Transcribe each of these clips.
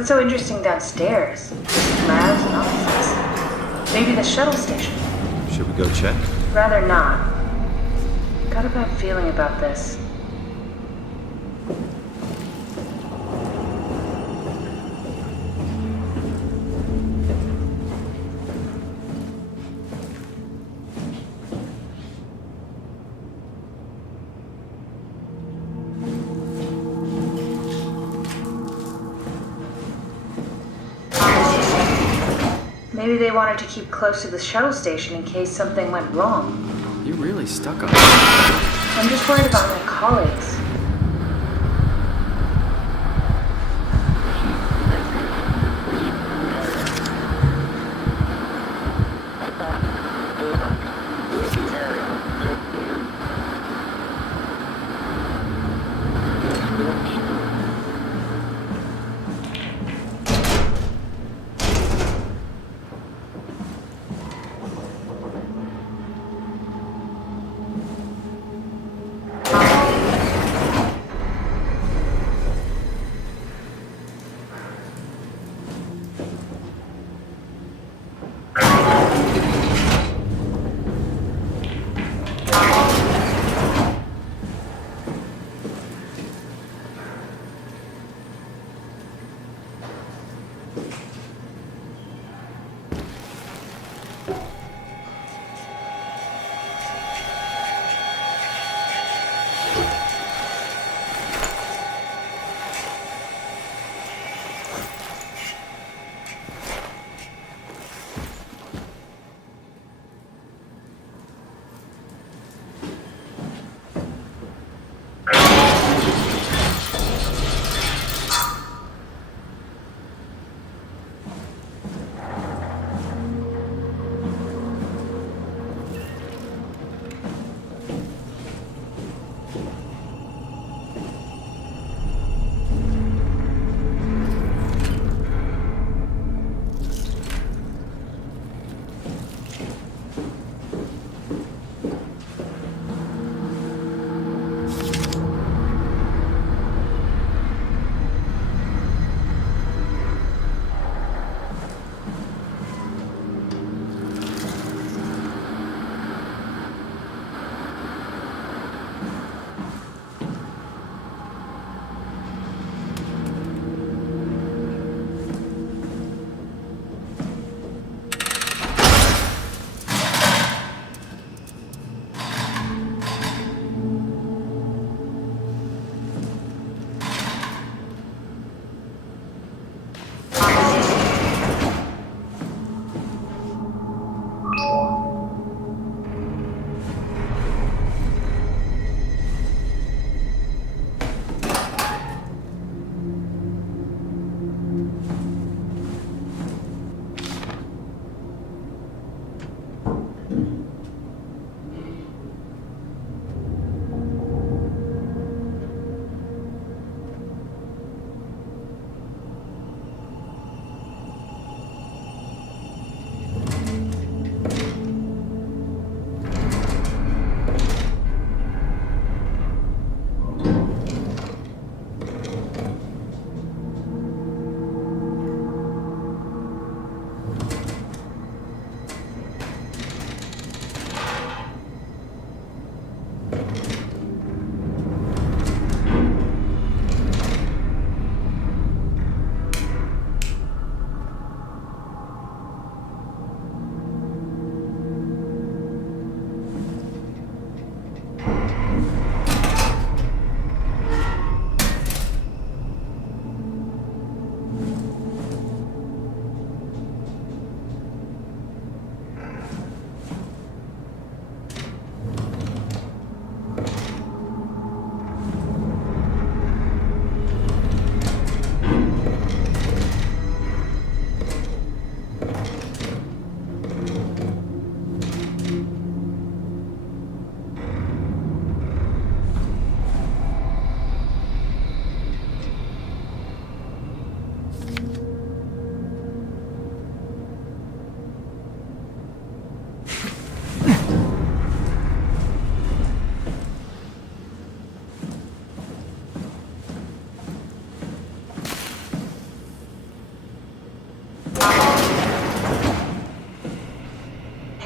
What's so interesting downstairs? Labs and offices. Maybe the shuttle station. Should we go check? Rather not. Got a bad feeling about this. Maybe they wanted to keep close to the shuttle station in case something went wrong. You really stuck up. I'm just worried about my colleagues.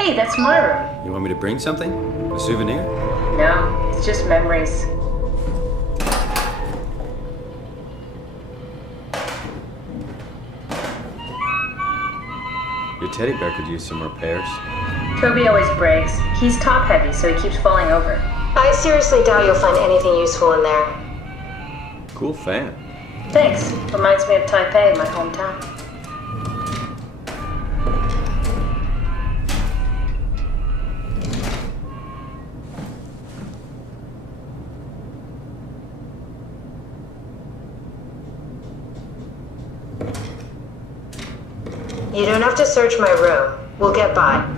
Hey, that's my room. You want me to bring something? A souvenir? No, it's just memories. Your teddy bear could use some repairs. Toby always breaks. He's top heavy, so he keeps falling over. I seriously doubt you'll find anything useful in there. Cool fan. Thanks. Reminds me of Taipei, my hometown. You don't have to search my room. We'll get by.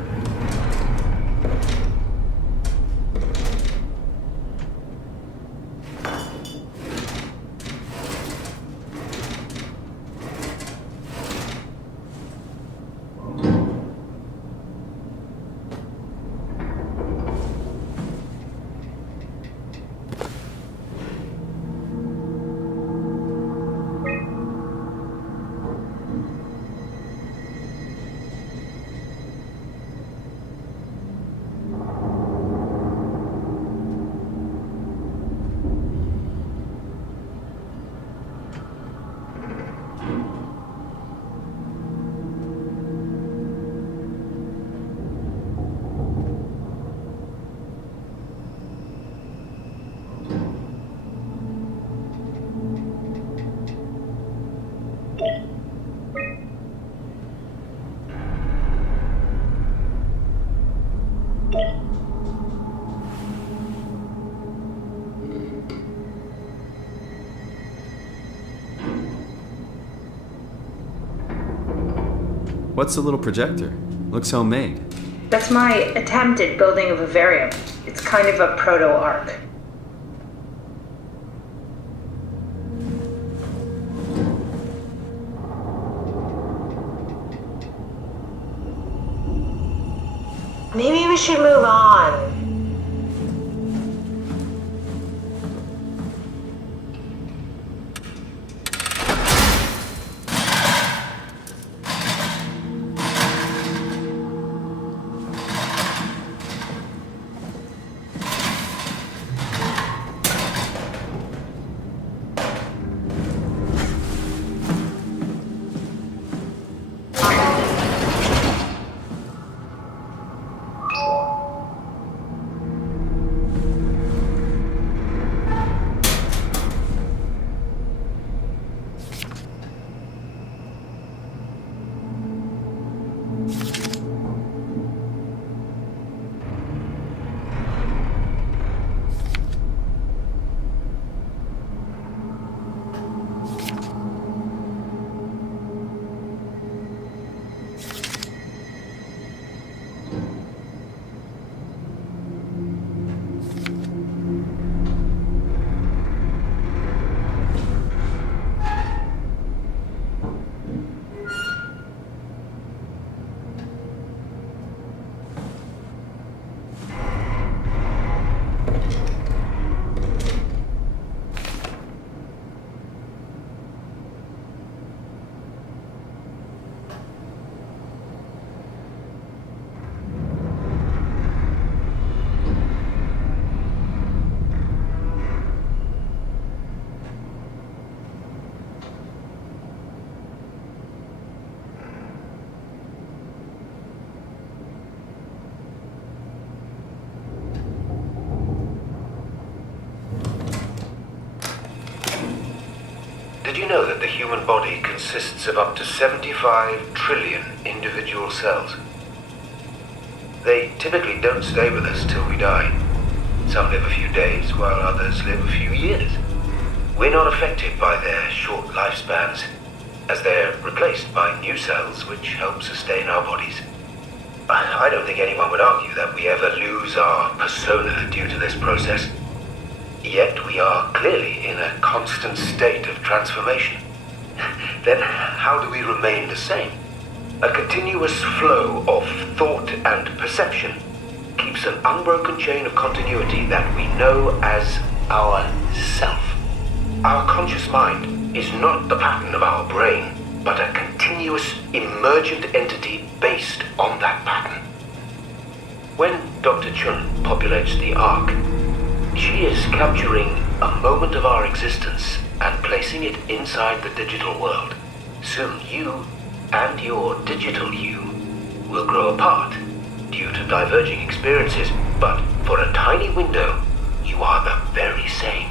What's the little projector? Looks homemade. That's my attempt at building a vivarium. It's kind of a proto-ark. Maybe we should move on. Did you know that the human body consists of up to 75 trillion individual cells? They typically don't stay with us till we die. Some live a few days, while others live a few years. We're not affected by their short lifespans, as they're replaced by new cells which help sustain our bodies. I don't think anyone would argue that we ever lose our persona due to this process. Yet we are clearly in a constant state of transformation. Then how do we remain the same? A continuous flow of thought and perception keeps an unbroken chain of continuity that we know as our self. Our conscious mind is not the pattern of our brain, but a continuous emergent entity based on that pattern. When Dr. Chun populates the Ark, she is capturing a moment of our existence and placing it inside the digital world. Soon you and your digital you will grow apart due to diverging experiences, but for a tiny window, you are the very same.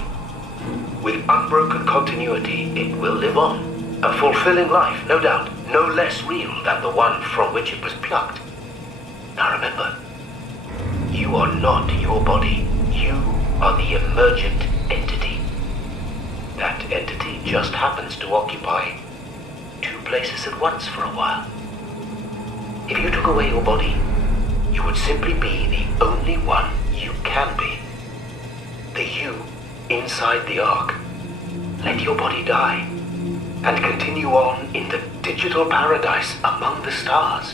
With unbroken continuity, it will live on. A fulfilling life, no doubt, no less real than the one from which it was plucked. Now remember, you are not your body. You are the emergent entity. That entity just happens to occupy two places at once for a while. If you took away your body, you would simply be the only one you can be. The you inside the Ark. Let your body die and continue on in the digital paradise among the stars.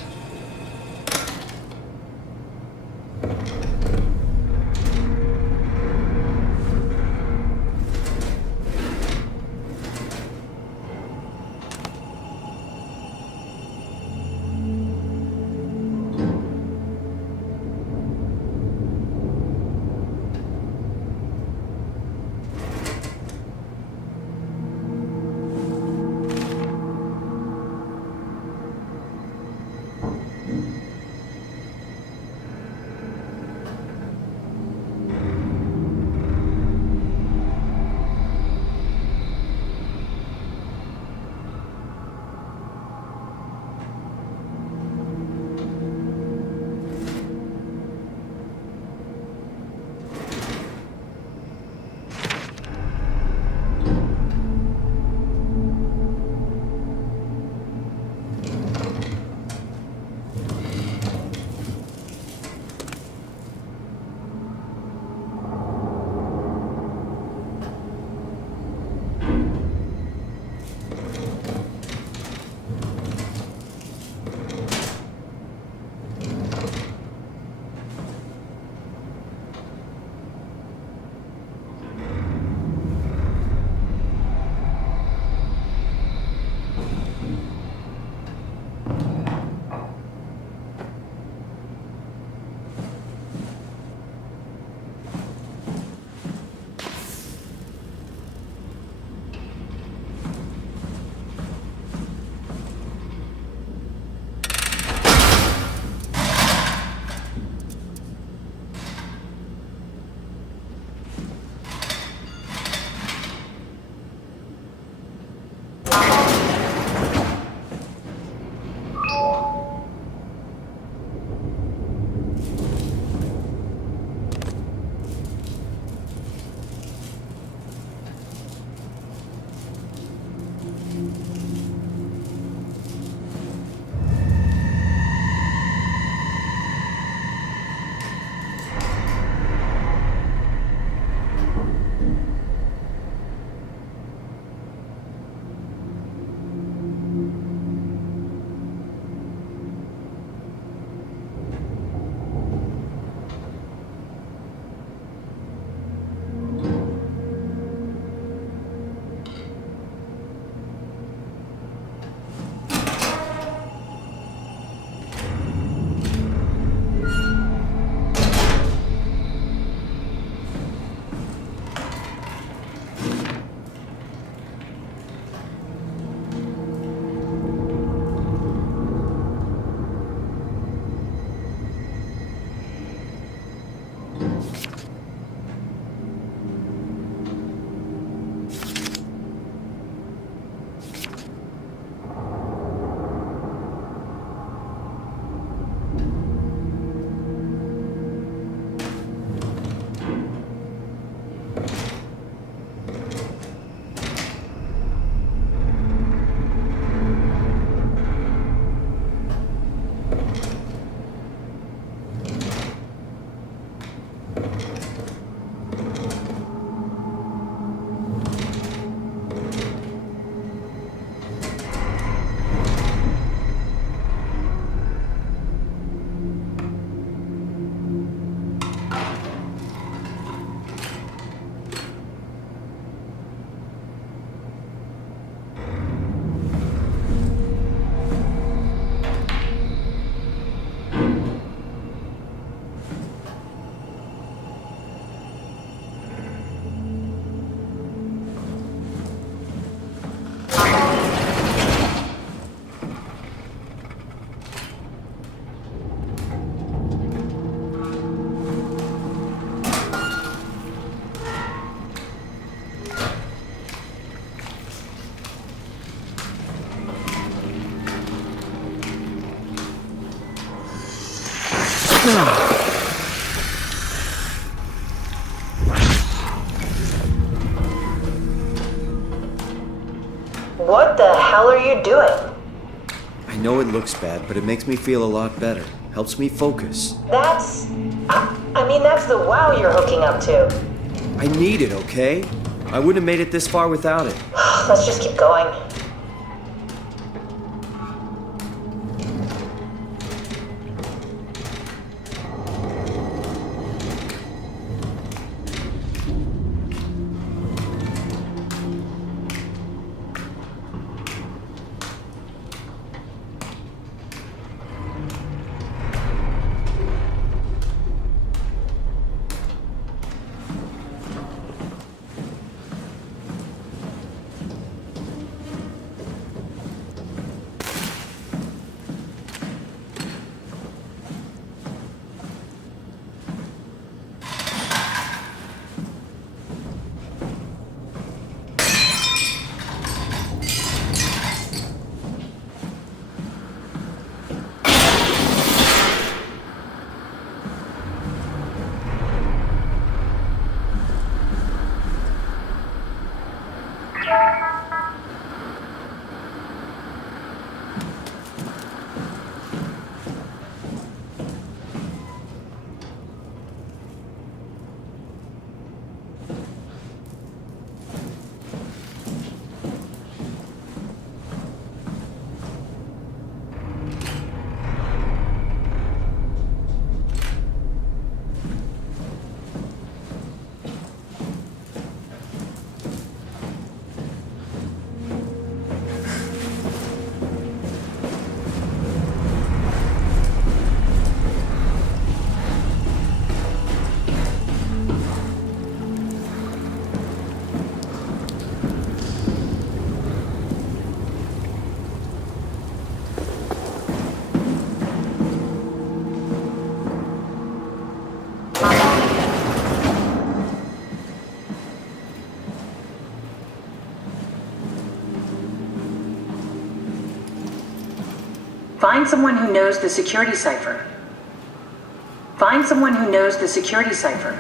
What the hell are you doing? I know it looks bad, but it makes me feel a lot better. Helps me focus. That's the wow you're hooking up to. I need it, okay? I wouldn't have made it this far without it. Let's just keep going. Find someone who knows the security cipher. Find someone who knows the security cipher.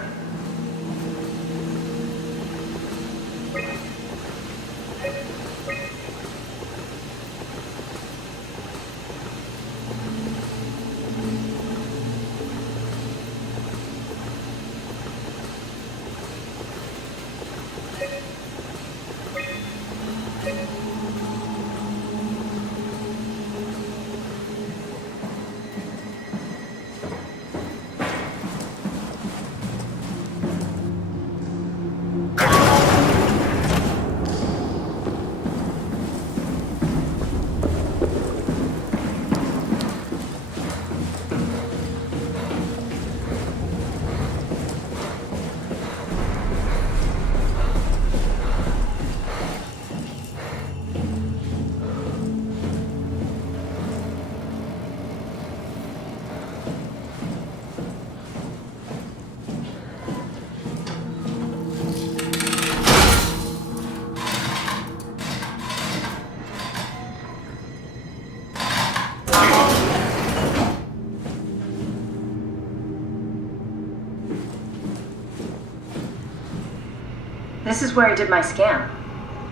This is where I did my scan.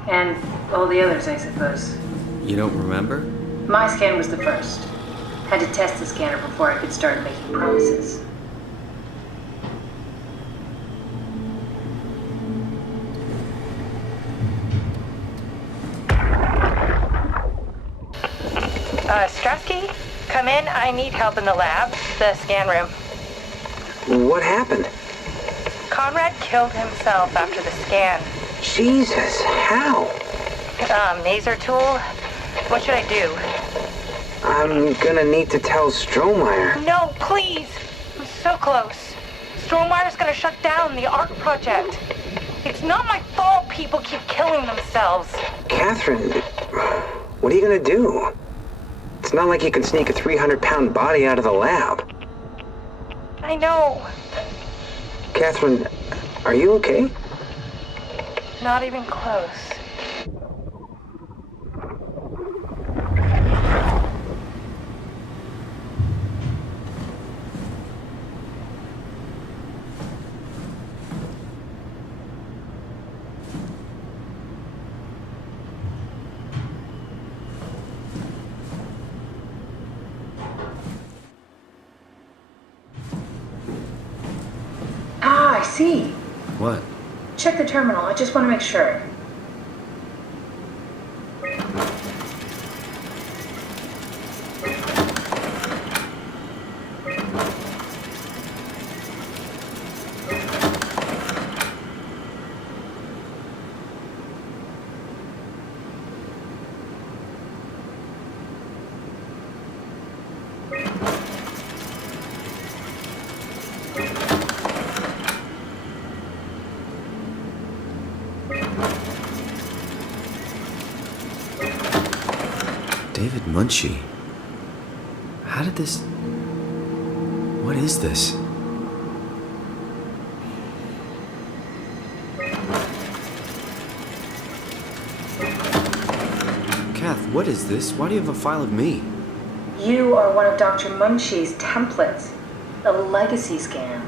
And all the others, I suppose. You don't remember? My scan was the first. Had to test the scanner before I could start making promises. Strasky, come in. I need help in the lab, the scan room. What happened? Conrad killed himself after the scan. Jesus, how? Maser tool? What should I do? I'm gonna need to tell Strohmeyer. No, please! I'm so close. Strohmeyer's gonna shut down the ARC project. It's not my fault people keep killing themselves. Catherine, what are you gonna do? It's not like you can sneak a 300-pound body out of the lab. I know. Catherine, are you okay? Not even close. see. What? Check the terminal. I just want to make sure. David Munchie. How did this... What is this? Kath, what is this? Why do you have a file of me? You are one of Dr. Munchie's templates. A legacy scan.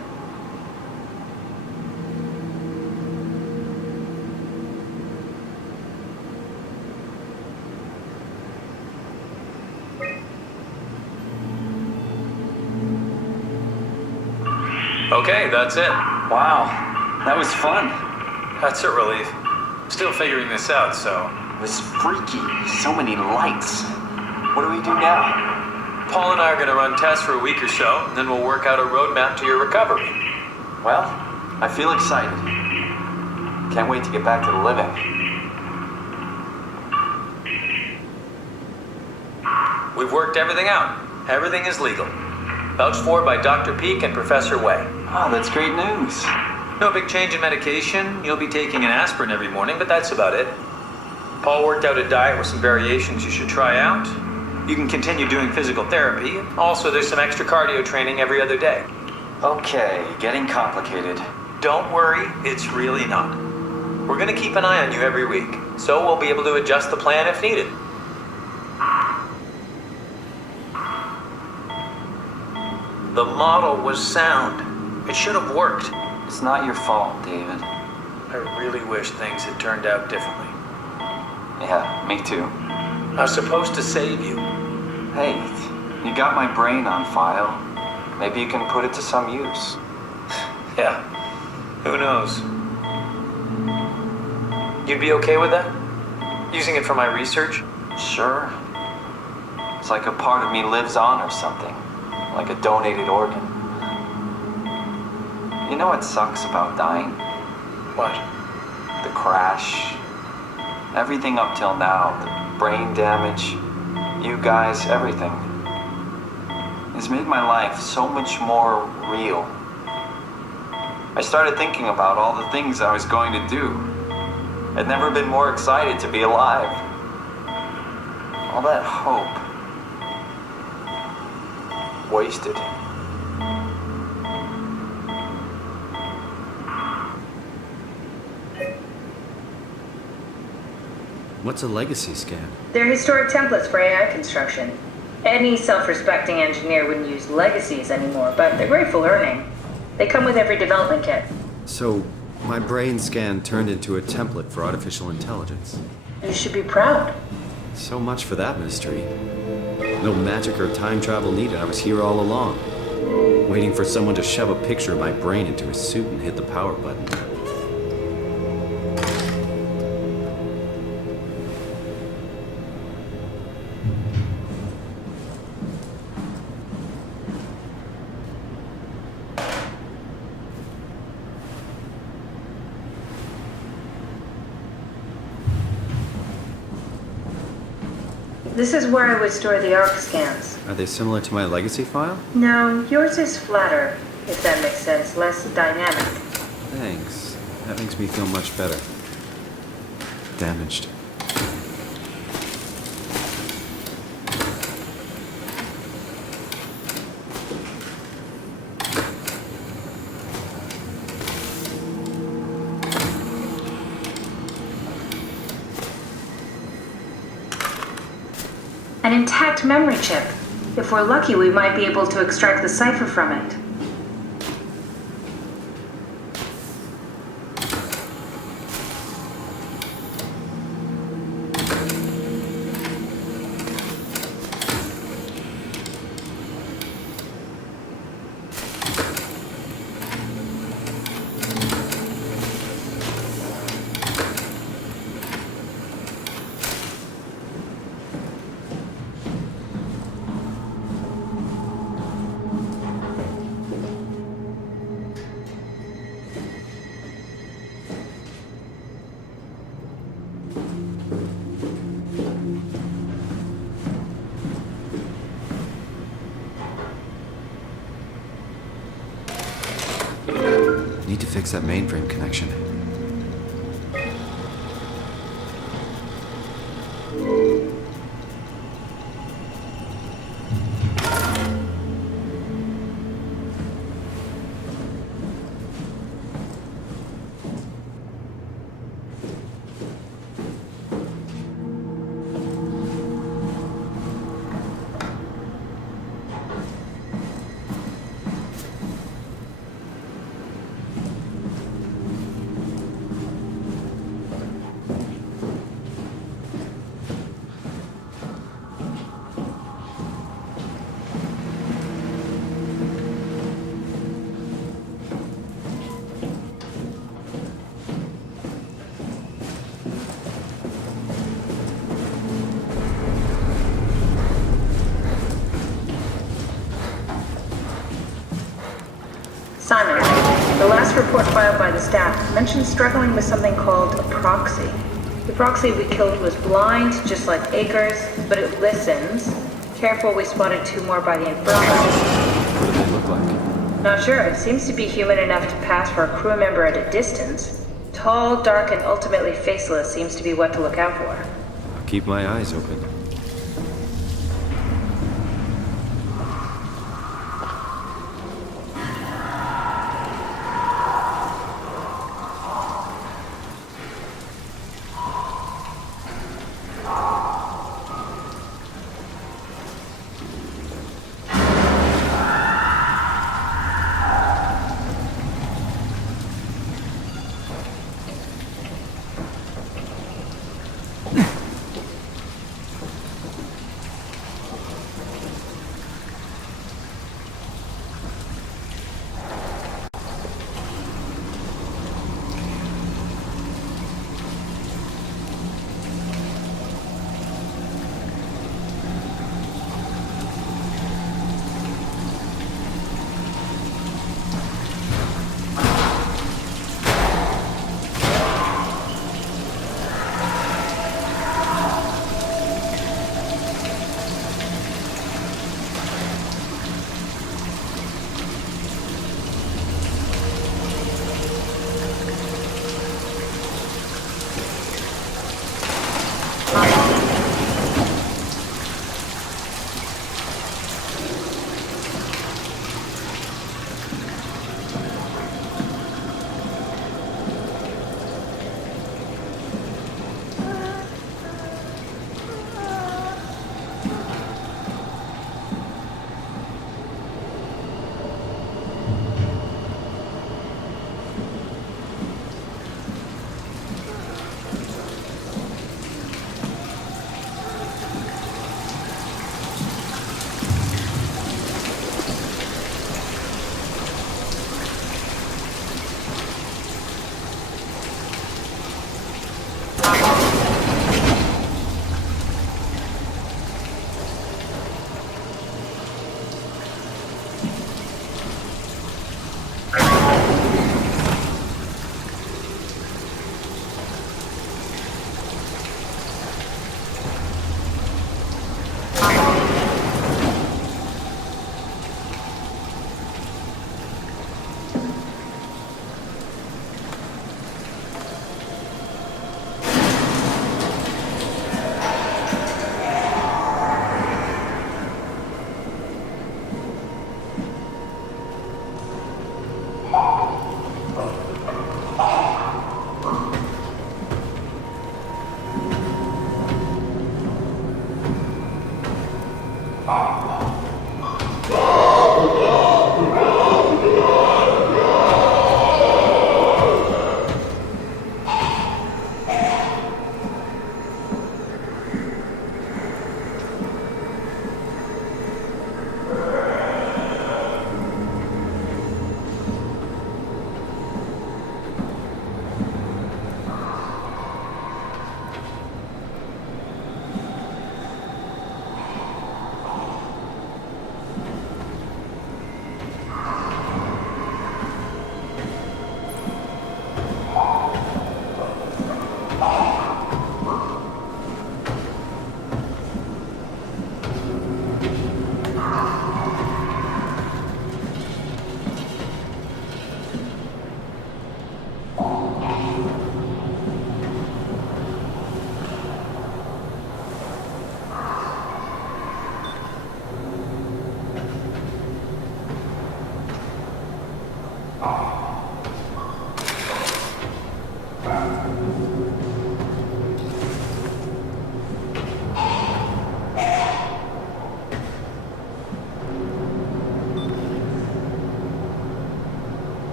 Okay, that's it. Wow, that was fun. That's a relief. Still figuring this out, so... It was freaky. So many lights. What do we do now? Paul and I are going to run tests for a week or so, and then we'll work out a roadmap to your recovery. Well, I feel excited. Can't wait to get back to the living. We've worked everything out. Everything is legal. Vouched for by Dr. Peak and Professor Way. Oh, that's great news. No big change in medication. You'll be taking an aspirin every morning, but that's about it. Paul worked out a diet with some variations you should try out. You can continue doing physical therapy. Also, there's some extra cardio training every other day. Okay, getting complicated. Don't worry, it's really not. We're going to keep an eye on you every week, so we'll be able to adjust the plan if needed. The model was sound. It should have worked. It's not your fault, David. I really wish things had turned out differently. Yeah, me too. I was supposed to save you. Hey, you got my brain on file. Maybe you can put it to some use. Yeah, who knows? You'd be okay with that? Using it for my research? Sure. It's like a part of me lives on or something. Like a donated organ. You know what sucks about dying? What? The crash. Everything up till now, the brain damage, you guys, everything. It's made my life so much more real. I started thinking about all the things I was going to do. I'd never been more excited to be alive. All that hope. Wasted. What's a legacy scan? They're historic templates for AI construction. Any self-respecting engineer wouldn't use legacies anymore, but they're great for learning. They come with every development kit. So, my brain scan turned into a template for artificial intelligence. You should be proud. So much for that mystery. No magic or time travel needed. I was here all along, waiting for someone to shove a picture of my brain into a suit and hit the power button. This is where I would store the ARC scans. Are they similar to my legacy file? No, yours is flatter, if that makes sense, less dynamic. Thanks. That makes me feel much better. Damaged. An intact memory chip. If we're lucky, we might be able to extract the cipher from it. Need to fix that mainframe connection. Simon, the last report filed by the staff mentioned struggling with something called a proxy. The proxy we killed was blind, just like Akers, but it listens. Careful, we spotted 2 more by the infirmary. What do they look like? Not sure. It seems to be human enough to pass for a crew member at a distance. Tall, dark, and ultimately faceless seems to be what to look out for. I'll keep my eyes open.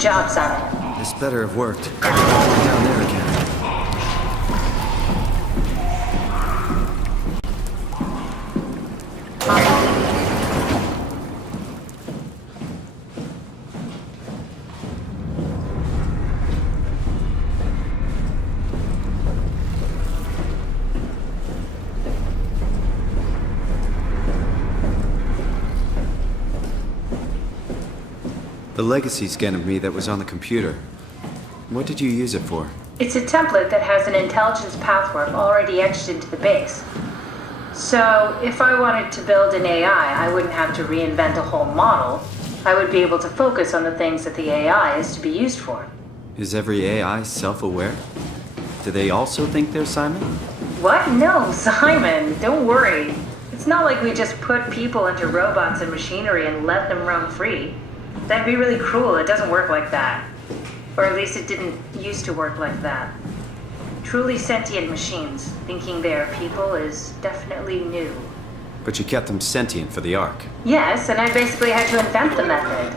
Good job, Simon. This better have worked. Down there again. The legacy scan of me that was on the computer. What did you use it for? It's a template that has an intelligence pathwork already etched into the base. So, if I wanted to build an AI, I wouldn't have to reinvent a whole model. I would be able to focus on the things that the AI is to be used for. Is every AI self-aware? Do they also think they're Simon? What? No, Simon, don't worry. It's not like we just put people into robots and machinery and let them roam free. That'd be really cruel. It doesn't work like that. Or at least it didn't used to work like that. Truly sentient machines thinking they are people is definitely new. But you kept them sentient for the Ark. Yes, and I basically had to invent the method.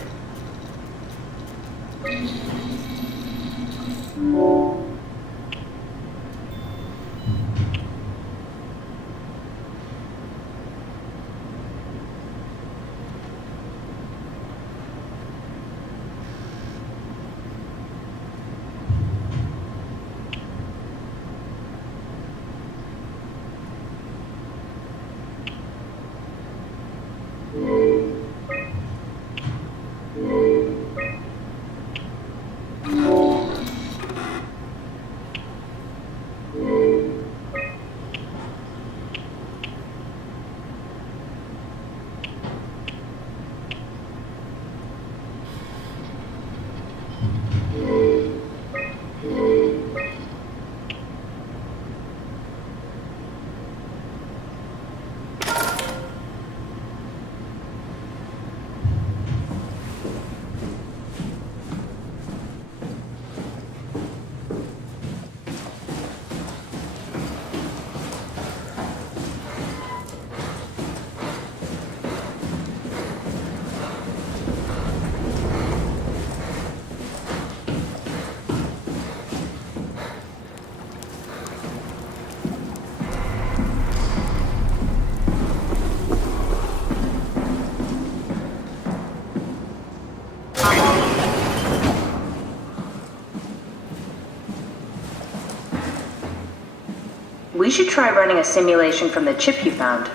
We should try running a simulation from the chip you found.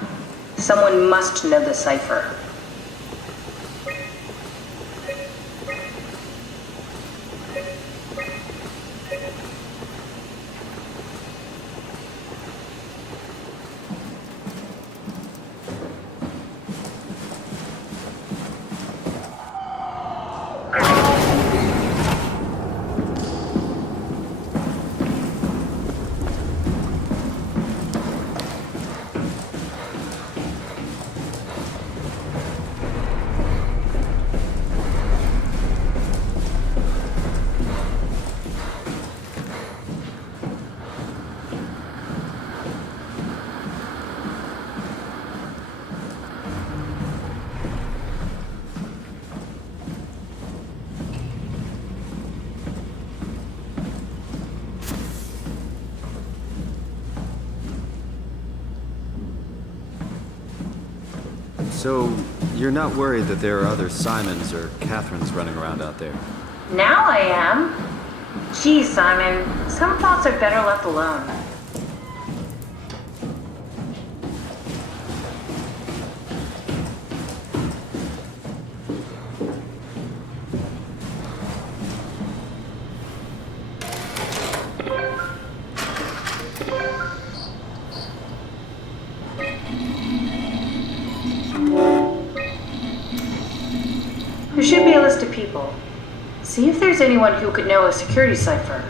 Someone must know the cipher. So, you're not worried that there are other Simons or Catherines running around out there? Now I am. Geez, Simon, some thoughts are better left alone. There should be a list of people. See if there's anyone who could know a security cipher.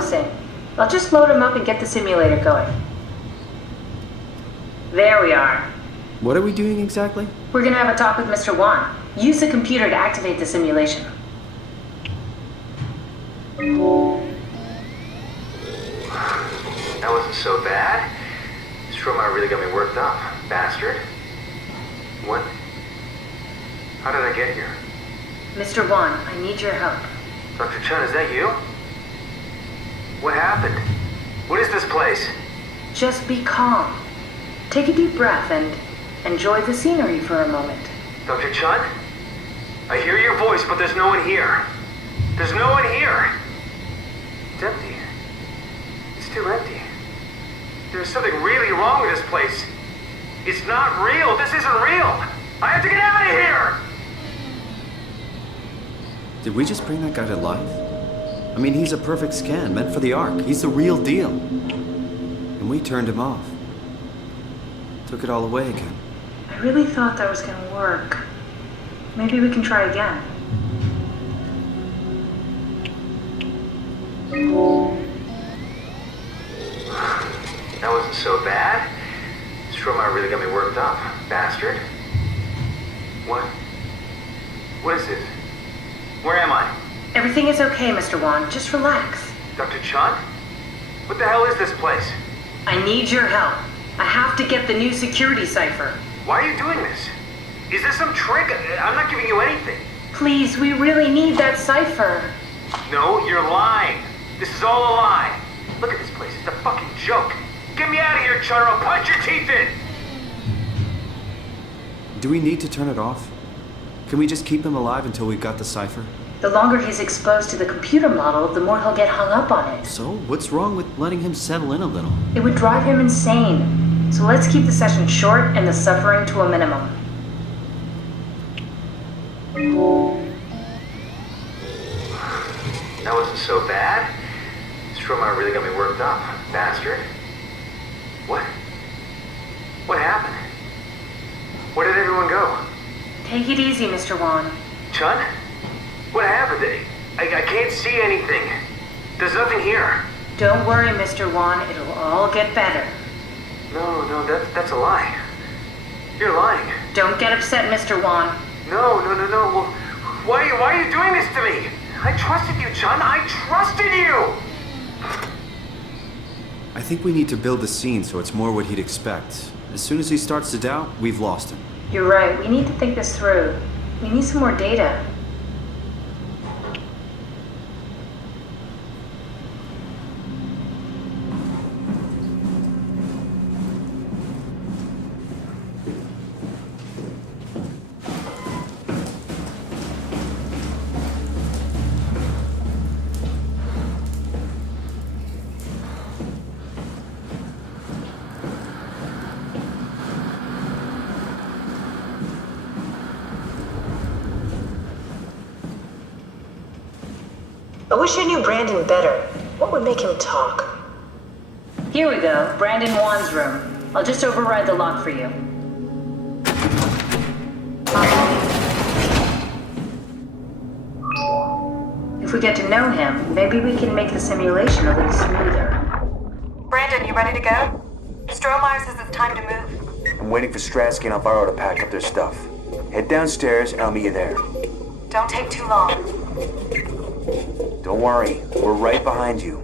promising. I'll just load him up and get the simulator going. There we are. What are we doing exactly? We're gonna have a talk with Mr. Wan. Use the computer to activate the simulation. That wasn't so bad. Stromae really got me worked up, bastard. What? How did I get here? Mr. Wan, I need your help. Dr. Chun, is that you? What happened? What is this place? Just be calm. Take a deep breath and enjoy the scenery for a moment. Dr. Chun? I hear your voice, but there's no one here. There's no one here. It's empty. It's too empty. There's something really wrong with this place. It's not real. This isn't real. I have to get out of here! Did we just bring that guy to life? I mean, he's a perfect scan, meant for the Ark. He's the real deal. And we turned him off. Took it all away again. I really thought that was gonna work. Maybe we can try again. That wasn't so bad. Stromae really got me worked up, bastard. What? What is this? Where am I? Everything is okay, Mr. Wan. Just relax. Dr. Chun? What the hell is this place? I need your help. I have to get the new security cipher. Why are you doing this? Is this some trick? I'm not giving you anything. Please, we really need that cipher. No, you're lying. This is all a lie. Look at this place. It's a fucking joke. Get me out of here, Chun, or I'll punch your teeth in! Do we need to turn it off? Can we just keep him alive until we've got the cipher? The longer he's exposed to the computer model, the more he'll get hung up on it. So, what's wrong with letting him settle in a little? It would drive him insane. So let's keep the session short and the suffering to a minimum. That wasn't so bad. Stromae really got me worked up, bastard. What? What happened? Where did everyone go? Take it easy, Mr. Wan. Chun? What happened? I can't see anything. There's nothing here. Don't worry, Mr. Wan. It'll all get better. No, that's a lie. You're lying. Don't get upset, Mr. Wan. No. Well, why are you doing this to me? I trusted you, Chun. I trusted you! I think we need to build the scene so it's more what he'd expect. As soon as he starts to doubt, we've lost him. You're right. We need to think this through. We need some more data. I wish I knew Brandon better. What would make him talk? Here we go. Brandon Wan's room. I'll just override the lock for you. If we get to know him, maybe we can make the simulation a little smoother. Brandon, you ready to go? Stromae says it's time to move. I'm waiting for Stratsky and Alvaro to pack up their stuff. Head downstairs and I'll meet you there. Don't take too long. Don't worry, we're right behind you.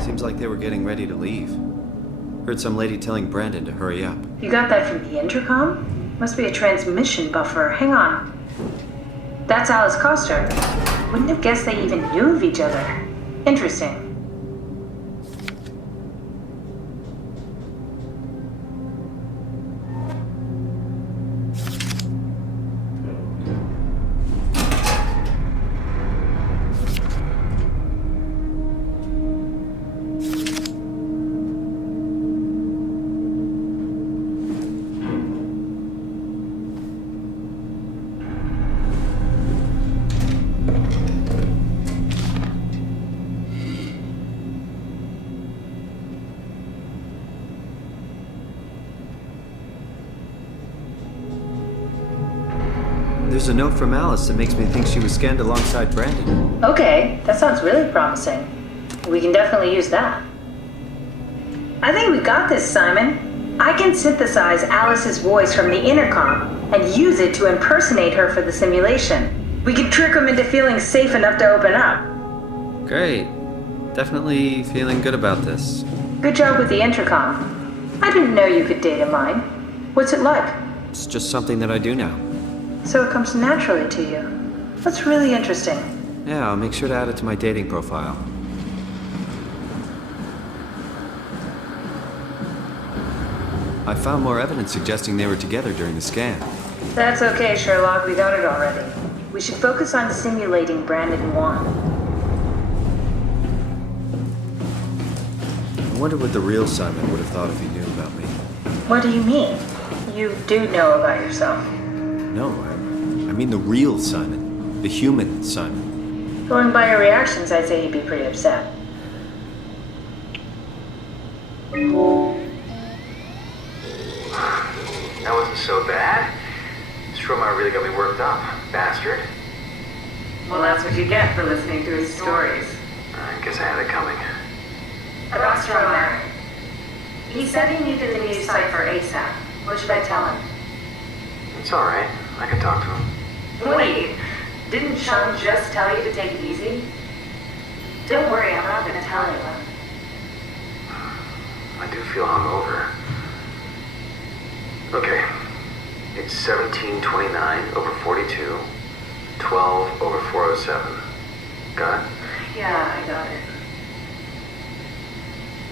Seems like they were getting ready to leave. Heard some lady telling Brandon to hurry up. You got that from the intercom? Must be a transmission buffer. Hang on. That's Alice Coster. Wouldn't have guessed they even knew of each other. Interesting. There's a note from Alice that makes me think she was scanned alongside Brandon. Okay, that sounds really promising. We can definitely use that. I think we got this, Simon. I can synthesize Alice's voice from the intercom and use it to impersonate her for the simulation. We could trick them into feeling safe enough to open up. Great. Definitely feeling good about this. Good job with the intercom. I didn't know you could data mine. What's it like? It's just something that I do now. So it comes naturally to you. That's really interesting. Yeah, I'll make sure to add it to my dating profile. I found more evidence suggesting they were together during the scan. That's okay, Sherlock. We got it already. We should focus on simulating Brandon 1. I wonder what the real Simon would have thought if he knew about me. What do you mean? You do know about yourself. No, I mean the real Simon. The human Simon. Going by your reactions, I'd say he'd be pretty upset. That wasn't so bad. Stromae really got me worked up, bastard. Well, that's what you get for listening to his stories. I guess I had it coming. About Stromae. He said he needed a new cipher ASAP. What should I tell him? It's alright. I can talk to him. Wait, didn't Sean just tell you to take it easy? Don't worry, I'm not gonna tell anyone. I do feel hungover. Okay. It's 1729 over 42, 12 over 407. Got it? Yeah, I got it.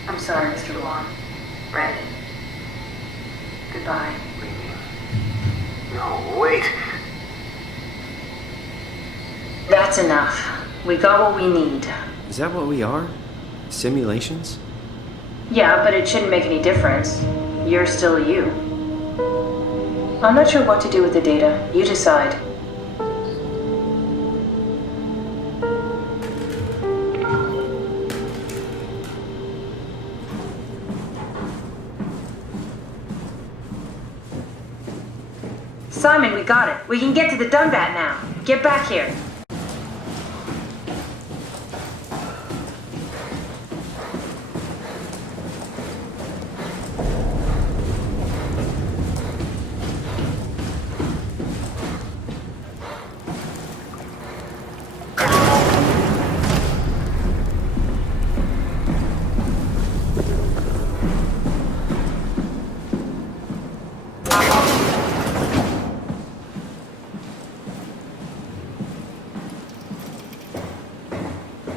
I'm sorry, Mr. Long. Brandon. Goodbye. What do you mean? No, wait. That's enough. We got what we need. Is that what we are? Simulations? Yeah, but it shouldn't make any difference. You're still you. I'm not sure what to do with the data. You decide. Simon, we got it. We can get to the Dunbat now. Get back here.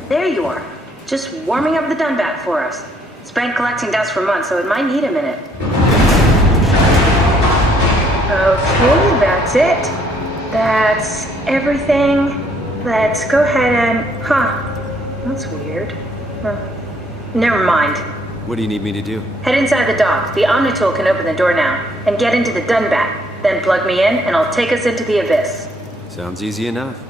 There you are. Just warming up the Dunbat for us. It's been collecting dust for months, so it might need a minute. Okay, that's it. That's everything. Let's go ahead and... That's weird. Never mind. What do you need me to do? Head inside the dock. The Omnitool can open the door now. And get into the Dunbat. Then plug me in, and I'll take us into the abyss. Sounds easy enough.